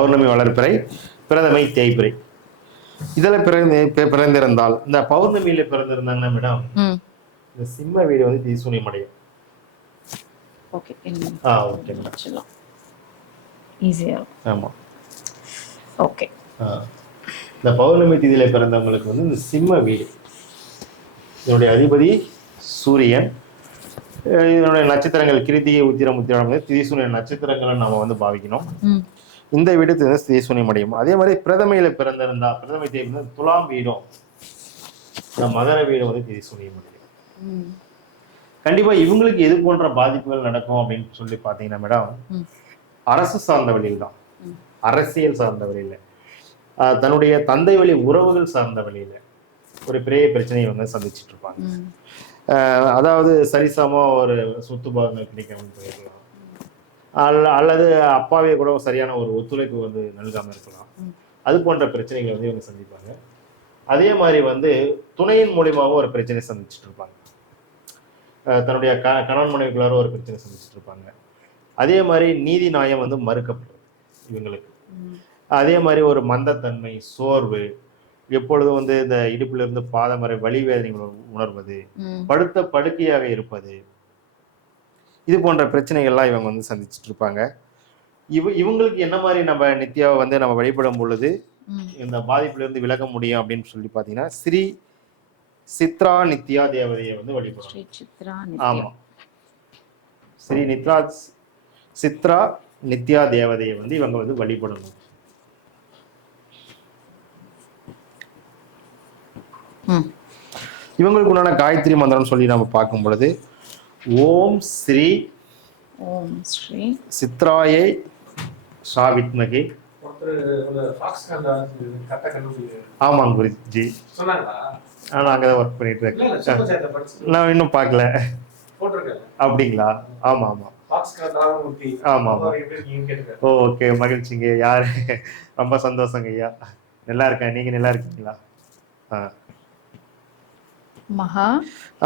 பௌர்ணமி வளர்ப்பிறை, பிரதமை தேய்பிறை. இதில் பிறந்திருந்தால், இந்த பௌர்ணமியில பிறந்திருந்தாங்கன்னா மேடம், இந்த சிம்ம வீடு வந்து தீசூனியம் அடையும். Okay okay madam. ஈஸியா. ஆமா. ஓகே. இந்த பௌர்ணமி திதியில பிறந்தவங்களுக்கு வந்து இந்த சிம்ம வீடு, இதனுடைய அதிபதி சூரியன். இதனுடைய நட்சத்திரங்கள் கிருத்திகை, உத்திரம், உத்திரம் திதிசூனிய நட்சத்திரங்களை நாம வந்து பாவிக்கணும். இந்த வீடு திதிசூனியம் அடையும். அதே மாதிரி பிரதமையில பிறந்திருந்தா, பிரதமை தேதி துலாம் வீடும் இந்த மகர வீடும் வந்து திதிசூனியம் அடையும். கண்டிப்பா இவங்களுக்கு எது போன்ற பாதிப்புகள் நடக்கும் அப்படின்னு சொல்லி பாத்தீங்கன்னா மேடம், அரசு சார்ந்த வழியில் தான், அரசியல் சார்ந்த வழியில, தன்னுடைய தந்தை வழி உறவுகள் சார்ந்த வழியில ஒரு பெரிய பிரச்சனையை வந்து சந்திச்சுட்டு இருப்பாங்க. அதாவது சரிசமா ஒரு சொத்து பாகங்கள் கிடைக்காமல் போயிருக்கலாம், அல்லது அப்பாவே கூட சரியான ஒரு ஒத்துழைப்பு வந்து நல்காம இருக்கலாம். அது போன்ற பிரச்சனைகளை வந்து இவங்க சந்திப்பாங்க. அதே மாதிரி வந்து துணையின் மூலியமாகவும் ஒரு பிரச்சனை சந்திச்சுட்டு இருப்பாங்க. தன்னுடைய கணவன் மனைவிக்குள்ளார ஒரு பிரச்சனை சந்திச்சுட்டு இருப்பாங்க. அதே மாதிரி நீதி நியாயம் வந்து மறுக்கப்படுறது இவங்களுக்கு. அதே மாதிரி ஒரு மந்தத்தன்மை, சோர்வு, எப்பொழுதும் வந்து இந்த இடுப்புல இருந்து பாதம் வரை வலி வேதனை உணர்வது, படுத்த படுக்கையாக இருப்பது, இது போன்ற பிரச்சனைகள்லாம் இவங்க வந்து சந்திச்சுட்டு இருப்பாங்க. இவங்களுக்கு என்ன மாதிரி நம்ம நித்யாவை வந்து நம்ம வழிபடும் பொழுது இந்த பாதிப்புல இருந்து விலக முடியும் அப்படின்னு சொல்லி பாத்தீங்கன்னா, ஸ்ரீ சித்ரா நித்யா தேவதையை வந்து வழிபடணும். ஆமா, ஸ்ரீ சித்ரா நித்யா தேவதையை வந்து இவங்க வந்து வழிபடணும். இவங்களுக்கு உண்டான காயத்ரி மந்திரம் சொல்லி நம்ம பார்க்கும் பொழுது, ஓம் ஸ்ரீ சித்ராயை சாவித்மகே. ஆமாங்க குருஜி, நான் அங்கதான் ஒர்க் பண்ணிட்டு இருக்கேன். நான் இன்னும் பார்க்கல. அப்படிங்களா? ஆமா ஆமா ஆமா ஆமா. ஓகே, மகிழ்ச்சிங்க. யாரு? ரொம்ப சந்தோஷங்க ஐயா. நல்லா இருக்கேன். நீங்க நல்லா இருக்கீங்களா?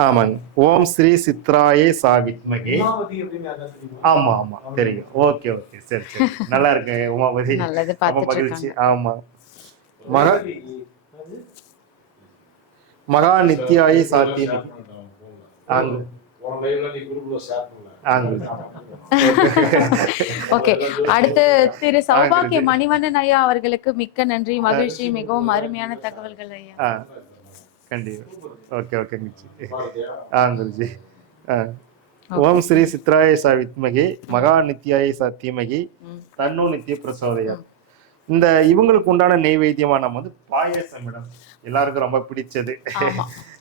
ஆமாங்க. ஓம் ஸ்ரீ சித்ராயே சாவித்மகே. ஆமா ஆமா தெரியும். ஓகே ஓகே, சரி சரி, நல்லா இருக்கு உமாபதி. ரொம்ப மகிழ்ச்சி. ஆமா, மகா நித்யாயை சாத்தியம். ஓகே, அடுத்து திரு சௌபாகிய மணிவண்ணன் ஐயா அவர்களுக்கு மிக்க நன்றி, மகிழ்ச்சி. மிகவும் அருமையான தகவல்கள் ஐயா. கண்டிப்பா. Okay okay Guruji. ஓம் ஸ்ரீ சித்ராய சாவித்மகே மகா நித்யாய சத்தியமகி தன்னோ நித்திய பிரசோதயா. இந்த இவங்களுக்கு உண்டான நெய்வேத்தியமா நம்ம வந்து பாயசம் மேடம், எல்லாருக்கும் ரொம்ப பிடிச்சது.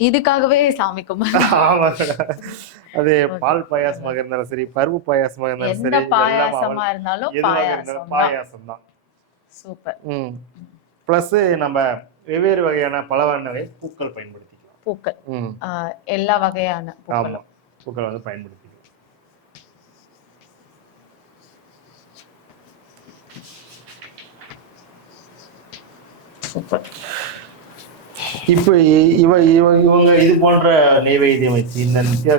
இதுக்காகவே சாமி கும்பிடு. ஆமா, அது பால் பாயாசமாக இருந்தாலும் சரி, பருப்பு பாயாசமாக இருந்தாலும் சரி, பாயாசமா இருந்தாலும் பாயாசம் தான். சூப்பர். பிளஸ் நம்ம வெவ்வேறு வகையான பல வகை பூக்கள் பயன்படுத்திக்கலாம். பூக்கள் எல்லா வகையான பூக்கள் வந்து பயன்படுத்திக்கலாம். சூப்பர். இப்போ இவங்க இது போன்ற நெய்வேத்தியம் வச்சு இந்த நித்யா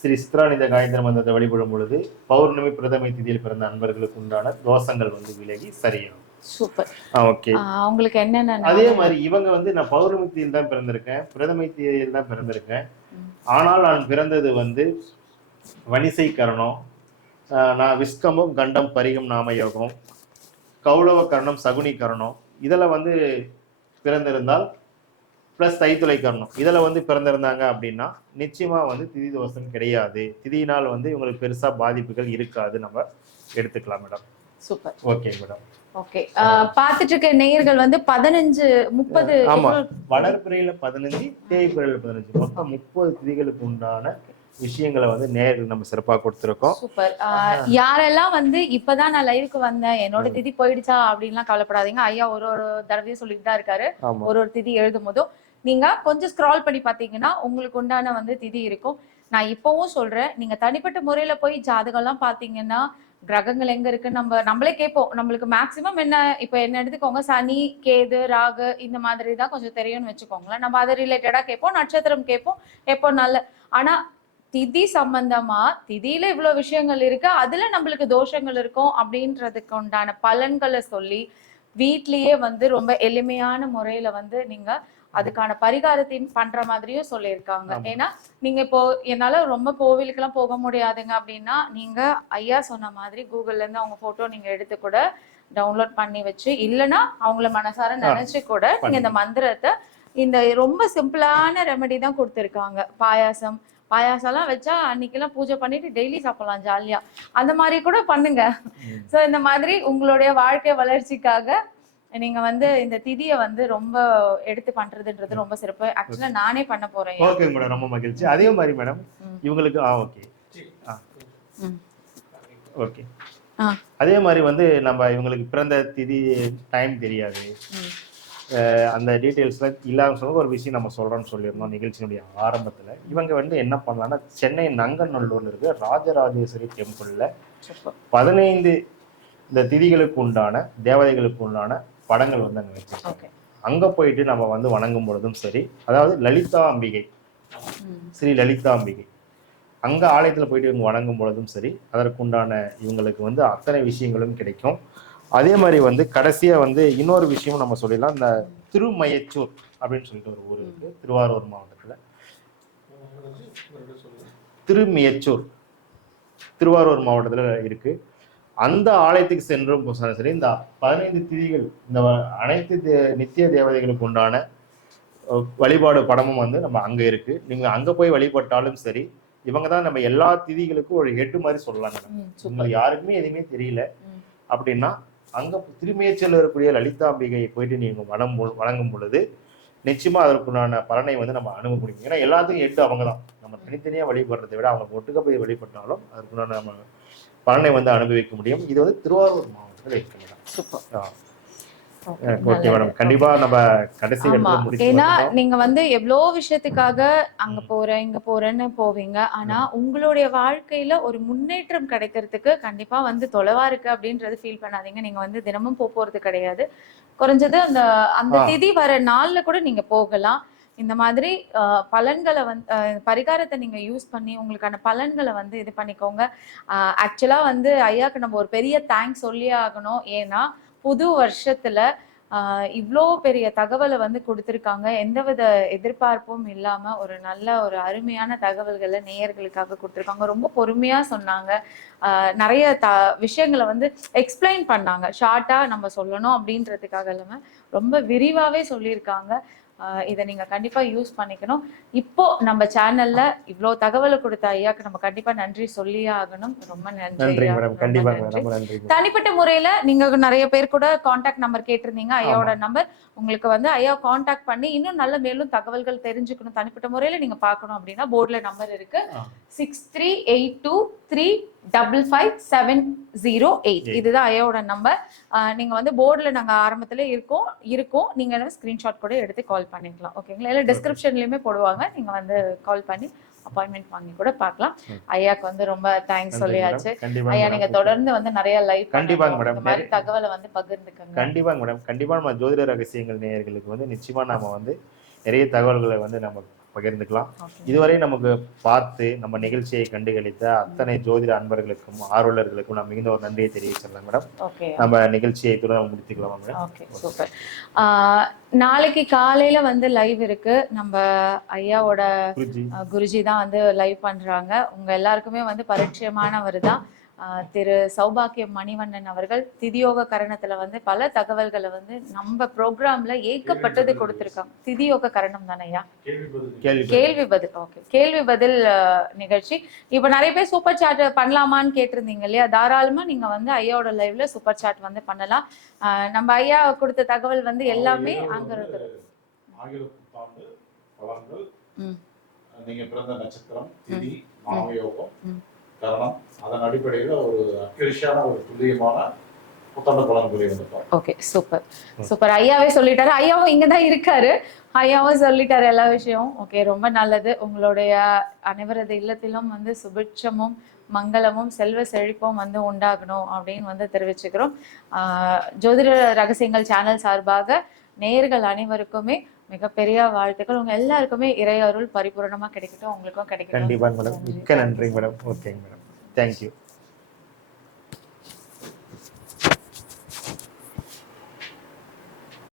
ஸ்ரீ சித்ராநித காயத்ரி மந்திரத்தை வழிபடும் பொழுது பௌர்ணமி பிரதமை திதியில் பிறந்த அன்பர்களுக்கு உண்டான தோஷங்கள் வந்து விலகி சரியாகும். சூப்பர். ஓகே, உங்களுக்கு என்னென்ன? அதே மாதிரி இவங்க வந்து நான் பௌர்ணமி திதியில் தான் பிறந்திருக்கேன், பிரதமை திதியில் தான் பிறந்திருக்கேன், ஆனால் நான் பிறந்தது வந்து வனிசை கரணம், நான் விஸ்கமும் கண்டம் பரிகம் நாம யோகம், கௌளவ கரணம் சகுனி கரணம், இதில் வந்து பிறந்திருந்தால் பிளஸ் தைத்துளை கரணம், இதில் வந்து பிறந்திருந்தாங்க அப்படின்னா நிச்சயமா வந்து திதி தோஷம் கிடையாது. திதியினால் வந்து இவங்களுக்கு பெருசா பாதிப்புகள் இருக்காது, நம்ம எடுத்துக்கலாம் madam. Super. Okay madam. Okay, பாத்துட்டு இருக்க நேயர்கள் வந்து 15 30 வளர்பிறையில 15 தேய்பிறையில 15 மொத்தம் 30 திதிகளுக்கு உண்டான விஷயங்களை வந்து நேரில் நம்ம சிறப்பாக கொடுத்துருக்கோம். சூப்பர். யாரெல்லாம் வந்து இப்பதான் நான் லைவுக்கு வந்தேன், என்னோட திதி போயிடுச்சா அப்படின்லாம் கவலைப்படாதீங்க. ஐயா ஒரு தடவையும் சொல்லிட்டு தான் இருக்காரு. ஒரு திதி எழுதும் போதும் நீங்க கொஞ்சம் ஸ்க்ரால் பண்ணி பாத்தீங்கன்னா உங்களுக்கு உண்டான வந்து திதி இருக்கும். நான் இப்பவும் சொல்றேன், நீங்க தனிப்பட்ட முறையில போய் ஜாதகம் எல்லாம் பாத்தீங்கன்னா கிரகங்கள் எங்க இருக்கு நம்மளே கேட்போம். நம்மளுக்கு மேக்சிமம் என்ன, இப்ப என்ன எடுத்துக்கோங்க, சனி கேது ராகு இந்த மாதிரி தான் கொஞ்சம் தெரியும்னு வச்சுக்கோங்களேன். நம்ம அதை ரிலேட்டடா கேட்போம், நட்சத்திரம் கேட்போம், எப்போ நல்ல. ஆனா திதி சம்பந்தமா திதியில இவ்வளவு விஷயங்கள் இருக்கு, அதுல நம்மளுக்கு தோஷங்கள் இருக்கும் அப்படின்றதுக்கு உண்டான பலன்களை சொல்லி வீட்லயே வந்து ரொம்ப எளிமையான முறையில வந்து நீங்க அதுக்கான பரிகாரத்தையும் பண்ற மாதிரியும் சொல்லியிருக்காங்க. ஏன்னா நீங்க இப்போ என்னால ரொம்ப கோவிலுக்கு எல்லாம் போக முடியாதுங்க அப்படின்னா நீங்க ஐயா சொன்ன மாதிரி கூகுள்ல இருந்து அவங்க போட்டோ நீங்க எடுத்து கூட டவுன்லோட் பண்ணி வச்சு, இல்லைன்னா அவங்கள மனசார நினைச்சு கூட நீங்க இந்த மந்திரத்தை, இந்த ரொம்ப சிம்பிளான ரெமெடி தான் கொடுத்துருக்காங்க. பாயாசம்லாம் வச்சா அன்னைக்கெல்லாம் பூஜை பண்ணிட்டு டெய்லி சாப்பிடலாம் ஜாலியா. அந்த மாதிரி கூட பண்ணுங்க. சோ இந்த மாதிரி உங்களுடைய வாழ்க்கை வளர்ச்சிக்காக நீங்க வந்து இந்த திதியை வந்து ரொம்ப எடுத்து பண்றதுன்றது ரொம்ப சிறப்பு. ஆக்சுவலா நானே பண்ண போறேன். ஓகே மேடம், ரொம்ப மகிழ்ச்சி. அதே மாதிரி மேடம் இவங்களுக்கு ஓகே ஓகே அதே மாதிரி வந்து நம்ம இவங்களுக்கு பிறந்த திதி டைம் தெரியாது, அந்த டீட்டெயில்ஸ்லாம் இல்லாமல் சொல்ல ஒரு விஷயம் நம்ம சொல்கிறோன்னு சொல்லியிருந்தோம் நிகழ்ச்சியினுடைய ஆரம்பத்தில். இவங்க வந்து என்ன பண்ணலான்னா, சென்னை நங்கநல்லூர்ல இருக்க ராஜராஜேஸ்வரி டெம்பிளில் 15 இந்த திதிகளுக்கு உண்டான தேவதைகளுக்கு உண்டான படங்கள் வந்து அங்கே வச்சிருக்காங்க. அங்கே போயிட்டு நம்ம வந்து வணங்கும் பொழுதும் சரி, அதாவது லலிதா அம்பிகை, ஸ்ரீ லலிதா அம்பிகை, அங்கே ஆலயத்தில் போயிட்டு இவங்க வணங்கும் பொழுதும் சரி, அதற்குண்டான இவங்களுக்கு வந்து அத்தனை விஷயங்களும் கிடைக்கும். அதே மாதிரி வந்து கடைசியாக வந்து இன்னொரு விஷயமும் நம்ம சொல்லிடலாம். இந்த திருமயச்சூர் அப்படின்னு சொல்லிட்டு ஒரு ஊர் இருக்கு திருவாரூர் மாவட்டத்தில். திருமயச்சூர் திருவாரூர் மாவட்டத்தில் இருக்கு. அந்த ஆலயத்துக்கு சென்றும் சரி, இந்த 15 திதிகள், இந்த அனைத்து நித்திய தேவதைகளுக்கு உண்டான வழிபாடு படமும் வந்து நம்ம அங்கே இருக்கு. நீங்க அங்கே போய் வழிபட்டாலும் சரி, இவங்க தான் நம்ம எல்லா திதிகளுக்கும் ஒரு ஹெட் மாதிரி சொல்லலாங்க. உங்களுக்கு யாருக்குமே எதுவுமே தெரியல அப்படின்னா அங்க திருமேச்சல் இருக்கக்கூடிய லலிதாம்பிகையை போயிட்டு நீங்க வணங்கும் பொழுது நிச்சயமா அதற்குண்டான பலனை வந்து நம்ம அனுபவ முடியும். ஏன்னா எல்லாத்துக்கும் ஹெட் அவங்க தான். நம்ம தனித்தனியா வழிபடுறதை விட அவங்க ஒட்டுக்க போய் வழிபட்டாலும் அதற்குண்டான நம்ம பலனை வந்து அனுபவிக்க முடியும். இது வந்து திருவாரூர் மாவட்டத்தில் இருக்கிறது. ஓகே மேடம், கண்டிப்பா நம்ம கடைசி ஏன்னா நீங்க வந்து எவ்வளவு விஷயத்துக்காக அங்க போறேன் இங்க போறேன்னு போவீங்க. ஆனா உங்களுடைய வாழ்க்கையில ஒரு முன்னேற்றம் கிடைக்கிறதுக்கு கண்டிப்பா வந்து தொலைவா இருக்கு அப்படின்றது ஃபீல் பண்ணாதீங்க. நீங்க வந்து தினமும் போறது கிடையாது. குறைஞ்சது அந்த திதி வர நாள்ல கூட நீங்க போகலாம். இந்த மாதிரி பலன்களை வந்து பரிகாரத்தை நீங்க யூஸ் பண்ணி உங்களுக்கான பலன்களை வந்து இது பண்ணிக்கோங்க. ஆக்சுவலா வந்து ஐயாக்கு நம்ம ஒரு பெரிய தேங்க்ஸ் சொல்லியே ஆகணும். ஏன்னா புது வருஷத்துல இவ்வளோ பெரிய தகவலை வந்து கொடுத்துருக்காங்க. எந்தவித எதிர்பார்ப்பும் இல்லாம ஒரு நல்ல ஒரு அருமையான தகவல்களை நேயர்களுக்காக கொடுத்துருக்காங்க. ரொம்ப பொறுமையா சொன்னாங்க. நிறைய விஷயங்களை வந்து எக்ஸ்பிளைன் பண்ணாங்க. ஷார்ட்டா நம்ம சொல்லணும் அப்படின்றதுக்காக இல்லாம ரொம்ப விரிவாவே சொல்லியிருக்காங்க. இதை நீங்க கண்டிப்பா யூஸ் பண்ணிக்கணும். இப்போ நம்ம சேனல்ல இவ்வளோ தகவலை கொடுத்த ஐயாக்கு நம்ம கண்டிப்பா நன்றி சொல்லியே ஆகணும். ரொம்ப நன்றி. தனிப்பட்ட முறையில நீங்க நிறைய பேர் கூட கான்டாக்ட் நம்பர் கேட்டிருந்தீங்க. ஐயாவோட நம்பர் உங்களுக்கு வந்து ஐயா கான்டாக்ட் பண்ணி இன்னும் நல்ல மேலும் தகவல்கள் தெரிஞ்சுக்கணும், தனிப்பட்ட முறையில நீங்க பார்க்கணும் அப்படின்னா போர்ட்ல நம்பர் இருக்கு. 6382355708. இதுதான் ஐயாவோட நம்பர். நீங்க வந்து போர்ட்ல நாங்க ஆரம்பத்துல இருக்கோம். நீங்க ஸ்கிரீன்ஷாட் கூட எடுத்து கால் பண்ணிக்கலாம். ஓகேங்களா? இல்ல டிஸ்கிரிப்ஷன்லயுமே போடுவாங்க. நீங்க வந்து கால் பண்ணி அப்பாயின்மெண்ட் வாங்கி கூட பார்க்கலாம். ஐயாக்கு வந்து ரொம்ப தேங்க்ஸ் சொல்லியாச்சு. ஐயா நீங்க தொடர்ந்து வந்து நிறைய லைவ் கண்டிப்பாங்க மேடம், இந்த மாதிரி தகவலை வந்து பகிர்ந்துக்கங்க. கண்டிப்பாங்க மேடம். கண்டிப்பா நம்ம ஜோதிட ரகசியங்கள் நேயர்களுக்கு வந்து நிச்சயமா நாம வந்து நிறைய தகவல்களை வந்து நம்ம பகிர்ந்துக்கலாம். இதுவரை நமக்கு பார்த்து நம்ம நிகழ்ச்சியை கண்டுகளித்த அத்தனை ஜோதிட அன்பர்களுக்கும் ஆர்வலர்களுக்கும் நான் மிகுந்த ஒரு நன்றியை தெரிவிச்சிடலாம் மேடம். நம்ம நிகழ்ச்சியை முடித்துக்கலாம் மேடம். Okay, super. நாளைக்கு காலையில வந்து லைவ் இருக்கு. நம்ம ஐயாவோட குருஜி தான் வந்து லைவ் பண்றாங்க. உங்க எல்லாருக்குமே வந்து பரிச்சயமானவர் தான் திரு சௌபாக்கியம் மணிவண்ணன் அவர்கள். திதியோக கரணத்துல வந்து பல தகவல்களை வந்து நம்ம ப்ரோக்ராம்ல ஏகப்பட்டது கொடுத்திருக்காங்க. திதியோக கரணம் தானே ஐயா? கேள்வி பதில். ஓகே, கேள்வி பதில் நிகழ்ச்சி. இப்ப நிறைய பேர் சூப்பர் சாட் பண்ணலாமான்னு கேட்டிருந்தீங்க இல்லையா? தாராளமா நீங்க வந்து ஐயாவோட லைவ்ல சூப்பர் சாட் வந்து பண்ணலாம். நம்ம ஐயா கொடுத்த தகவல் வந்து எல்லாமே அங்க இருக்கு. நீங்க பிறந்த நட்சத்திரம், திதி, நாமயோகம், கரணம், அதன் அடிப்படையில் ஒரு அக்யூரேட்டான ஒரு துல்லியமான புத்தாண்டு பலன்களை வந்துட்டோம். Okay, super super. ஐயாவே சொல்லிட்டாரு. ஐயாவும் இங்கதான் இருக்காரு. ஐயாவும் சொல்லிட்டாரு எல்லா விஷயம். ஓகே, ரொம்ப நல்லது. உங்களுடைய அனைவரது இல்லத்திலும் வந்து சுபிட்சமும் மங்களமும் செல்வ செழிப்பும் வந்து உண்டாகணும் அப்படின்னு வந்து தெரிவிச்சுக்கிறோம். ஜோதிட ரகசியங்கள் சேனல் சார்பாக நேயர்கள் அனைவருக்குமே மிகப்பெரிய வாழ்த்துக்கள். உங்க எல்லாருக்குமே இறை அருள் பரிபூரணமா கிடைக்கட்டும், உங்களுக்கும் கிடைக்கட்டும். கண்டிப்பாங்க மேடம், மிக்க நன்றி மேடம். ஓகேங்க மேடம், தேங்க்யூ.